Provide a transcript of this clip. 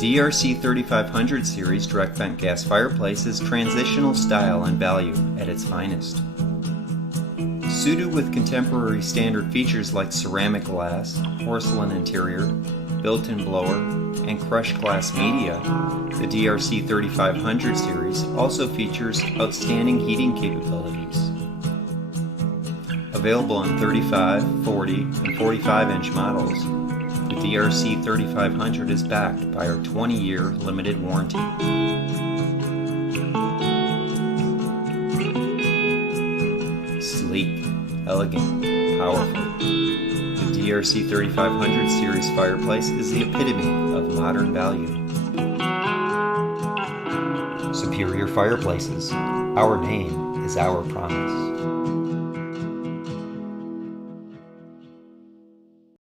DRC3500 Series direct vent gas fireplace is transitional style and value at its finest. Suited with contemporary standard features like ceramic glass, porcelain interior, built-in blower, and crushed glass media, the DRC3500 Series also features outstanding heating capabilities. Available in 35, 40, and 45-inch models, the DRC3500 is backed by our 20-year limited warranty. Sleek, elegant, powerful. The DRC3500 Series fireplace is the epitome of modern value. Superior Fireplaces. Our name is our promise.